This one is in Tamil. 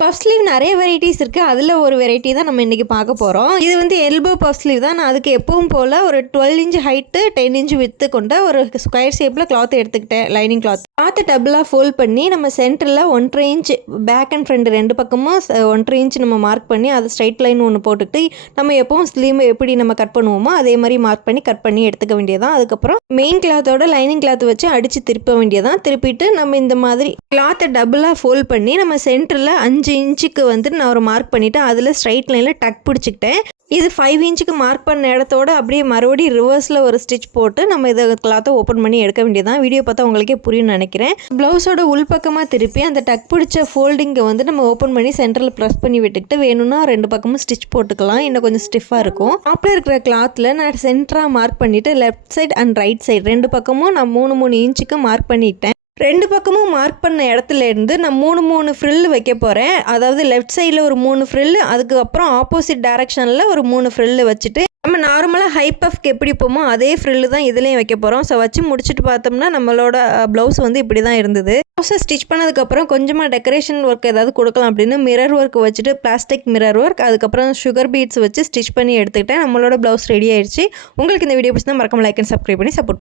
பஃப் ஸ்லீவ் நிறைய வெரைட்டிஸ் இருக்குது. அதில் ஒரு வெரைட்டி தான் நம்ம இன்றைக்கி பார்க்க போகிறோம். இது வந்து எல்போ பஃப் ஸ்லீவ் தான். நான் அதுக்கு எப்பவும் போல் ஒரு 12 இன்ச் ஹைட்டு 10 இன்ச் வித்து கொண்ட ஒரு ஸ்கொயர் ஷேப்பில் கிளாத் எடுத்துக்கிட்டேன். லைனிங் கிளாத்தை டபுளாக ஃபோல்ட் பண்ணி நம்ம சென்டரில் 1.5 இன்ச் பேக் அண்ட் ஃப்ரண்ட் ரெண்டு பக்கமும் 1.5 இன்ச் நம்ம மார்க் பண்ணி அது ஸ்ட்ரைட் லைன் ஒன்று போட்டுட்டு நம்ம எப்பவும் ஸ்லீவ் எப்படி நம்ம கட் பண்ணுவோமோ அதே மாதிரி மார்க் பண்ணி கட் பண்ணி எடுத்துக்க வேண்டியதான். அதுக்கப்புறம் மெயின் கிளாத்தோட லைனிங் கிளாத் வச்சு அடித்து திருப்ப வேண்டியதான். திருப்பிட்டு நம்ம இந்த மாதிரி கிளாத்தை டபுளாக ஃபோல்ட் பண்ணி நம்ம சென்டரில் 5 இன்ச்சுக்கு வந்துட்டு நான் ஒரு மார்க் பண்ணிவிட்டேன். அதில் ஸ்ட்ரைட் லைனில் டக் பிடிச்சிக்கிட்டேன். இது 5 இன்ச்சுக்கு மார்க் பண்ண இடத்தோட அப்படியே மறுபடியும் ரிவர்ஸில் ஒரு ஸ்டிச் போட்டு நம்ம இதை கிளாத்தை ஓப்பன் பண்ணி எடுக்க வேண்டியதான். வீடியோ பார்த்தா உங்களுக்கே புரியும்னு நினைக்கிறேன். ப்ளவுஸோட உள்பக்கமாக திருப்பி அந்த டக் பிடிச்ச ஃபோல்டிங்கை வந்து நம்ம ஓப்பன் பண்ணி சென்டரில் ப்ரெஸ் பண்ணி விட்டுக்கிட்டு வேணும்னா 2 பக்கமும் ஸ்டிச் போட்டுக்கலாம். இன்னும் கொஞ்சம் ஸ்டிஃபாக இருக்கும். டாப்பில் இருக்கிற கிளாத்தில் நான் சென்டராக மார்க் பண்ணிவிட்டு left side and right side 2 பக்கமும் நான் 3 இன்ச்சுக்கு மார்க் பண்ணிட்டேன். 2 பக்கமும் மார்க் பண்ண இடத்துல இருந்து நான் 3 ஃப்ரில் வைக்க போகிறேன். அதாவது லெஃப்ட் சைடில் ஒரு 3 ஃப்ரில், அதுக்கப்புறம் ஆப்போசிட் டைரக்ஷனில் ஒரு 3 ஃப்ரில் வச்சுட்டு நம்ம நார்மலாக ஹை பஃப்க்கு எப்படி போமோ அதே ஃப்ரில்லு தான் இதுலேயும் வைக்க போகிறோம். ஸோ வச்சு முடிச்சுட்டு பார்த்தோம்னா நம்மளோட ப்ளவுஸ் வந்து இப்படி தான் இருந்தது. ப்ளவுஸை ஸ்டிச் பண்ணதுக்கப்புறம் கொஞ்சமாக டெக்கரேஷன் ஒர்க் ஏதாவது கொடுக்கலாம் அப்படின்னு மிரர் ஒர்க் வச்சுட்டு பிளாஸ்டிக் மிரர் ஒர்க், அதுக்கப்புறம் சுகர் பீட்ஸ் வச்சு ஸ்டிச் பண்ணி எடுத்துக்கிட்டேன். நம்மளோட ப்ளவுஸ் ரெடி ஆயிடுச்சு. உங்களுக்கு இந்த வீடியோ பிடிச்சிருந்தா மறக்காம லைக் அண்ட் சப்ஸ்கிரைப் பண்ணி சப்போர்ட்